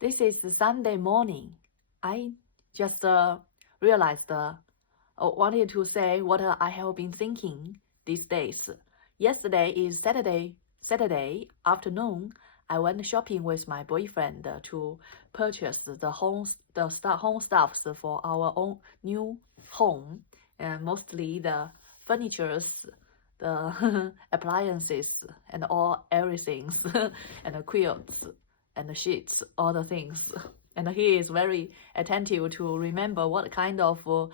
This is Sunday morning. I just realized wanted to say what I have been thinking these days. Yesterday is Saturday afternoon. I went shopping with my boyfriend to purchase the home stuffs for our own new home, and mostly the furnitures, the appliances, and all everything, and the quilts and the sheets, all the things. And he is very attentive to remember what kind of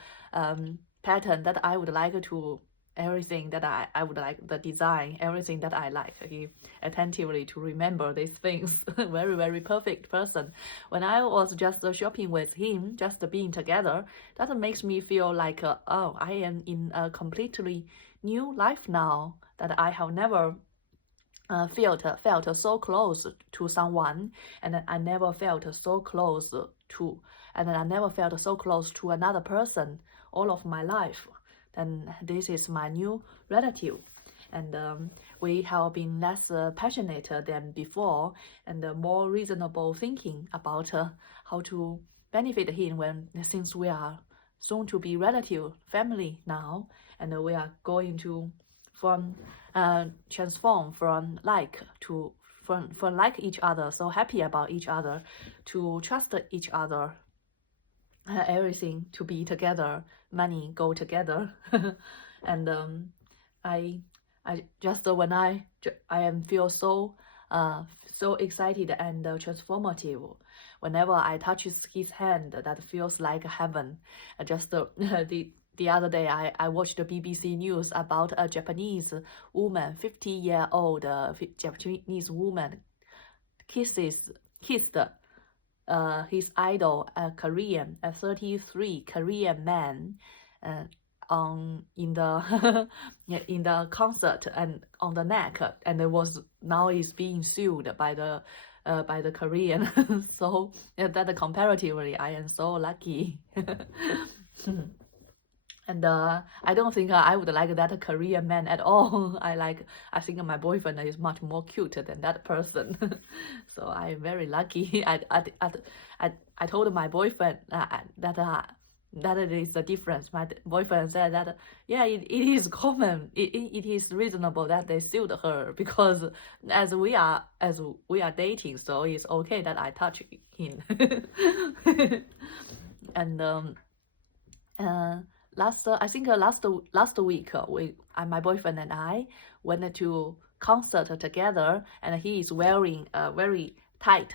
pattern that I would like to, everything that I would like, the design, everything that I like. He attentively to remember these things. Very, very perfect person. When I was just shopping with him, just being together, that makes me feel like, oh, I am in a completely new life now, that I have never felt so close to someone, and I never felt so close to, and I never felt so close to another person all of my life. And this is my new relative, and we have been less passionate than before, and more reasonable thinking about how to benefit him since we are soon to be relative family now, and we are going to transform from like to from like each other, so happy about each other, to trust each other, everything to be together, money go together. And I just when I am feel so excited and transformative whenever I touch his hand, that feels like heaven. Just the other day, I watched the BBC News about a Japanese woman, 50-year-old Japanese woman, kissed his idol, a 33 Korean man, in the in the concert and on the neck, and now is being sued by the Korean. So that comparatively, I am so lucky. And I don't think I would like that Korean man at all. I think my boyfriend is much more cute than that person. So I'm very lucky. I told my boyfriend that it is the difference. My boyfriend said that, yeah, it is common. It is reasonable that they sued her, because as we are dating, so it's okay that I touch him. And I think last week, my boyfriend and I went to concert together, and he is wearing very tight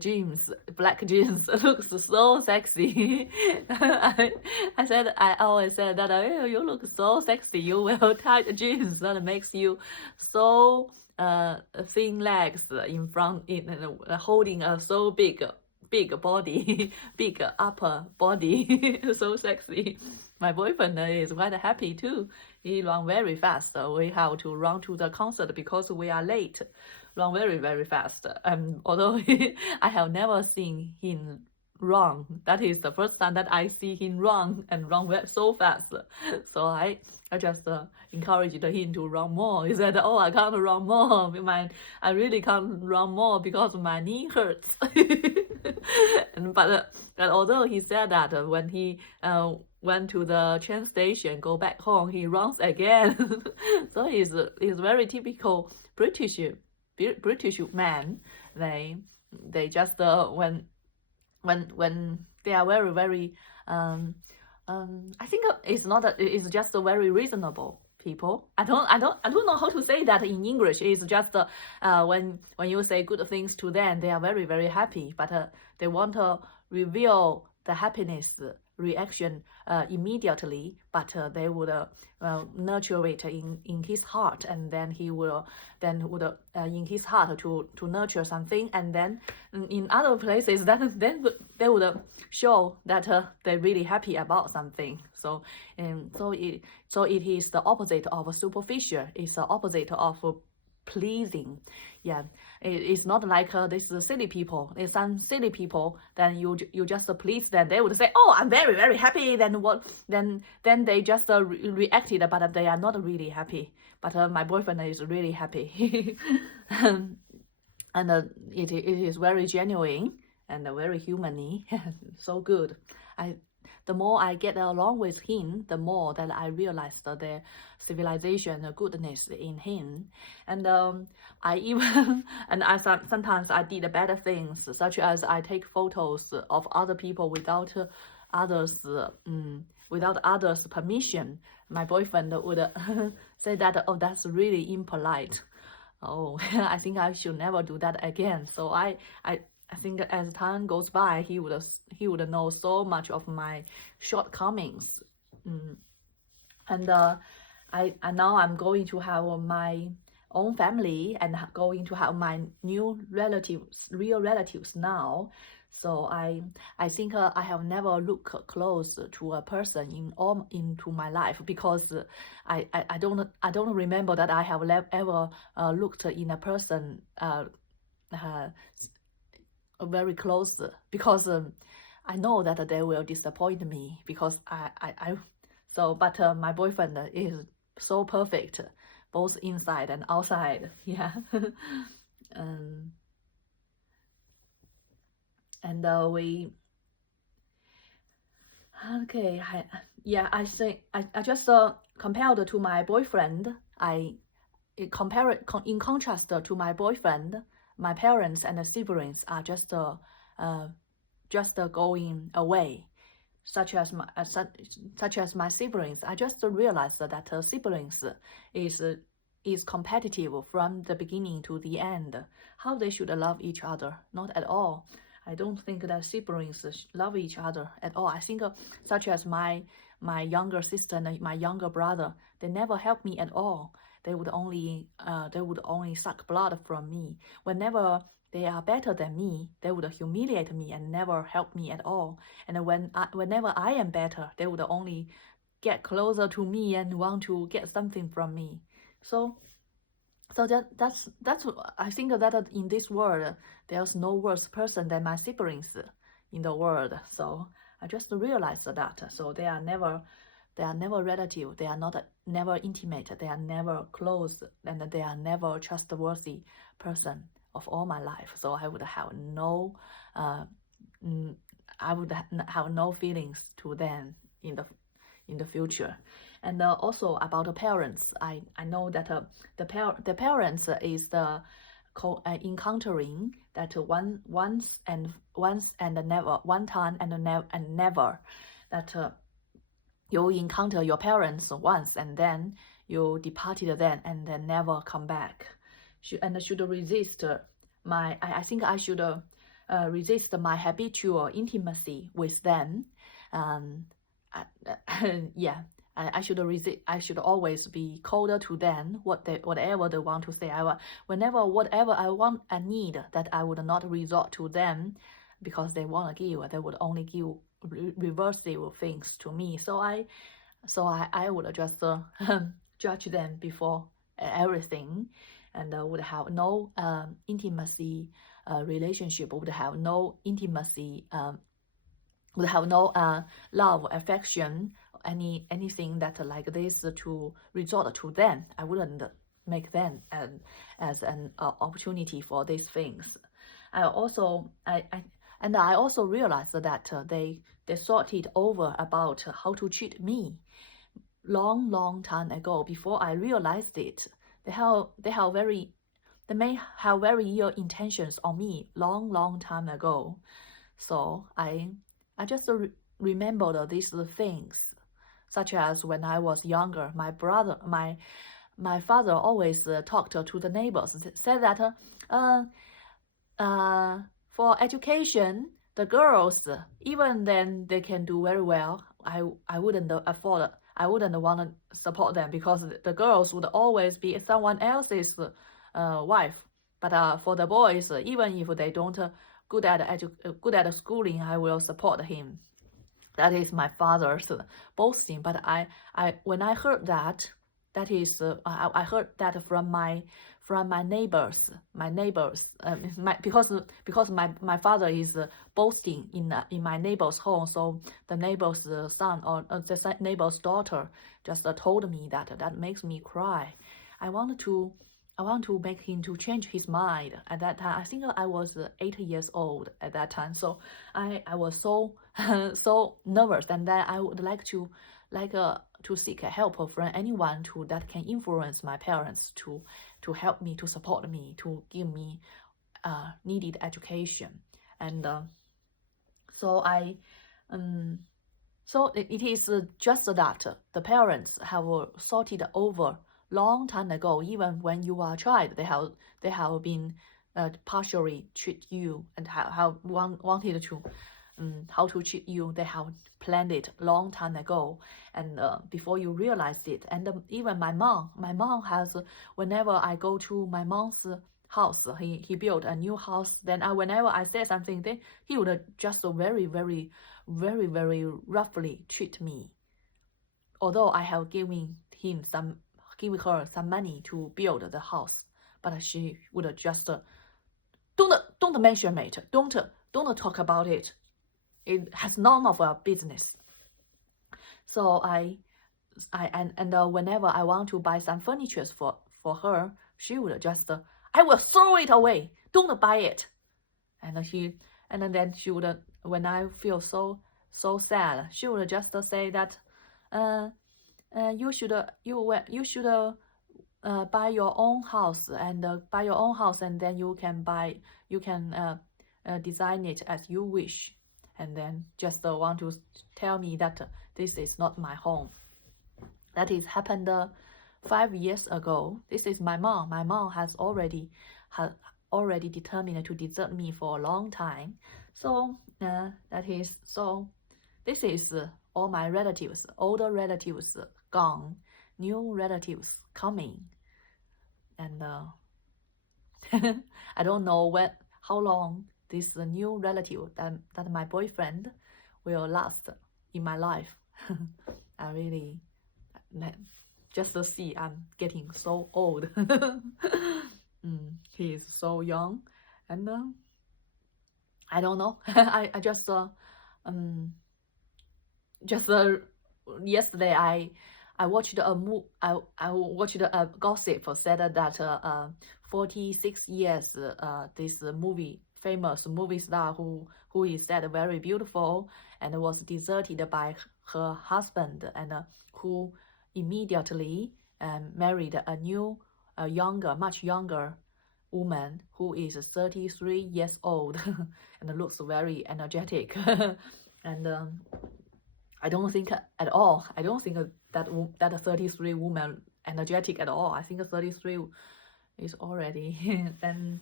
jeans, black jeans. Looks so sexy. I always said that, oh, you look so sexy, you wear tight jeans, that makes you so thin legs in front, holding a so big body, big upper body, so sexy. My boyfriend is quite happy too. He ran very fast. We have to run to the concert because we are late. Run very, very fast. Although I have never seen him run. That is the first time that I see him run so fast. So I just encouraged him to run more. He said, "Oh, I can't run more. I really can't run more because my knee hurts." But although he said that when he went to the train station, go back home, he runs again. So he's very typical British man. They just when they are very, very I think it's just a very reasonable people. I don't know how to say that in English. It's just when you say good things to them, they are very, very happy, but they want to reveal the happiness reaction immediately, but they would nurture it in his heart, and then he would in his heart to nurture something, and then in other places then they would show that they're really happy about something. So it is the opposite of superficial. It's the opposite of pleasing. Yeah, it's not like this silly people. It's some silly people, then you just please them. They would say, "Oh, I'm very, very happy." Then what? Then they just reacted, but they are not really happy. But my boyfriend is really happy. and it is very genuine and very humane, so good. The more I get along with him, the more that I realize the civilization, the goodness in him, and I even and sometimes I did better things, such as I take photos of other people without others without others' permission. My boyfriend would say that, oh, that's really impolite. Oh, I think I should never do that again. So I think as time goes by, he would know so much of my shortcomings. And now I'm going to have my own family and going to have my new relatives, real relatives now. So I think I have never looked close to a person into my life, because I don't remember that I have ever looked in a person very close, because I know that they will disappoint me, because but my boyfriend is so perfect, both inside and outside. Yeah. And we okay. I think I just compared to my boyfriend. In contrast to my boyfriend, my parents and siblings are just going away. Such as my siblings, I just realized that siblings is competitive from the beginning to the end. How they should love each other? Not at all. I don't think that siblings love each other at all. I think such as my younger sister and my younger brother, they never help me at all. They would only suck blood from me. Whenever they are better than me, they would humiliate me and never help me at all. And whenever I am better, they would only get closer to me and want to get something from me. So that's I think that in this world there's no worse person than my siblings in the world. So I just realized that. So they are never relative. They are never intimate. They are never close, and they are never trustworthy person of all my life. So I would have no feelings to them in the future. And also about the parents, I know that the parents is the encountering that once and never, one time and never, that you encounter your parents once and then you departed them and then never come back. Should resist I think I should resist my habitual intimacy with them. Yeah. I should resist. I should always be colder to them. Whatever they want to say, whatever I want and need, that I would not resort to them, because they want to give. They would only give reversible things to me. So I would just judge them before everything, and would have no intimacy relationship. Would have no intimacy. Would have no love, affection, anything that like this to resort to them. I wouldn't make them as an opportunity for these things. I also realized that they thought it over about how to treat me long time ago. Before I realized it, they may have very ill intentions on me long time ago. So I just remembered these things, such as when I was younger, my father always talked to the neighbors, said that for education, the girls, even then they can do very well, I wouldn't want to support them, because the girls would always be someone else's wife. But for the boys, even if they don't good at schooling, I will support him. That is my father's boasting. But when I heard that, I heard that from my neighbors, because my father is boasting in my neighbor's home. So the neighbor's son or the neighbor's daughter just told me that makes me cry. I want make him to change his mind. At that time, I think I was 8 years old at that time. So I was so so nervous, and then I would like to seek help from anyone that can influence my parents to help me, to support me, to give me needed education. And so it is just that the parents have sorted over long time ago. Even when you are a child, they have been partially treat you and have wanted to how to treat you. They have planned it long time ago, and before you realized it. And even my mom has, whenever I go to my mom's house, he built a new house. Then whenever I say something, then he would just very roughly treat me. Although I have given her some money to build the house, but she would just don't mention it, don't talk about it. It has none of our business. So whenever I want to buy some furniture for her, she would just I will throw it away. Don't buy it. And then she would, when I feel so sad, she would just say that you should buy your own house, and then you can design it as you wish. And then just want to tell me that this is not my home. That is happened 5 years ago. This is my mom. My mom has already determined to desert me for a long time. So this is all my relatives, older relatives gone, new relatives coming, and I don't know how long this new relative that my boyfriend will last in my life. I really just see I'm getting so old. He is so young, and I don't know. I just yesterday I watched I watched a gossip said that 46 years this famous movie star who is said very beautiful and was deserted by her husband, and who immediately married much younger woman who is 33 years old and looks very energetic. And I don't think that 33 woman energetic at all. I think 33 is already then,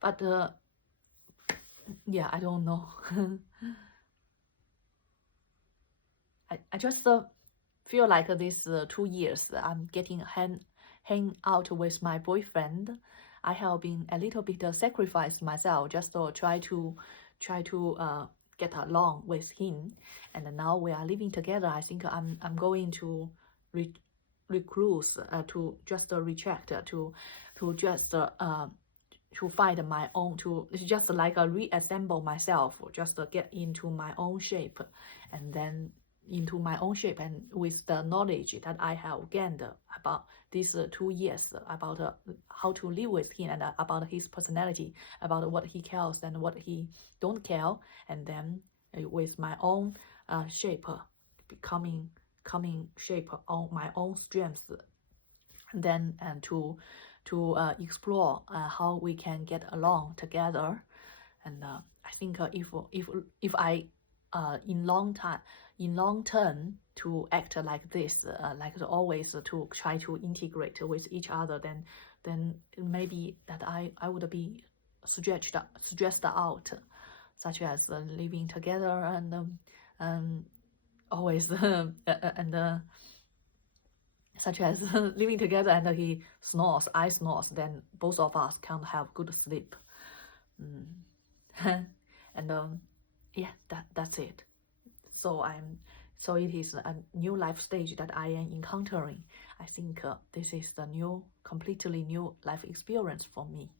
but yeah, I don't know. I just feel like this 2 years I'm getting hang out with my boyfriend. I have been a little bit sacrificed myself just to try to get along with him, and now we are living together. I think I'm going to recluse, to just retract, to just to find my own, to just like reassemble myself, just get into my own shape, and then into my own shape, and with the knowledge that I have gained about these 2 years, about how to live with him, and about his personality, about what he cares and what he don't care, and then with my own shape, coming shape on my own strengths, then and to explore how we can get along together. And I think if I in long term to act like this, like always to try to integrate with each other, then maybe that I would be stressed out, such as living together and always and such as living together and he snores, I snores, then both of us can't have good sleep. And yeah, that's it. So it is a new life stage that I am encountering. I think this is the completely new life experience for me.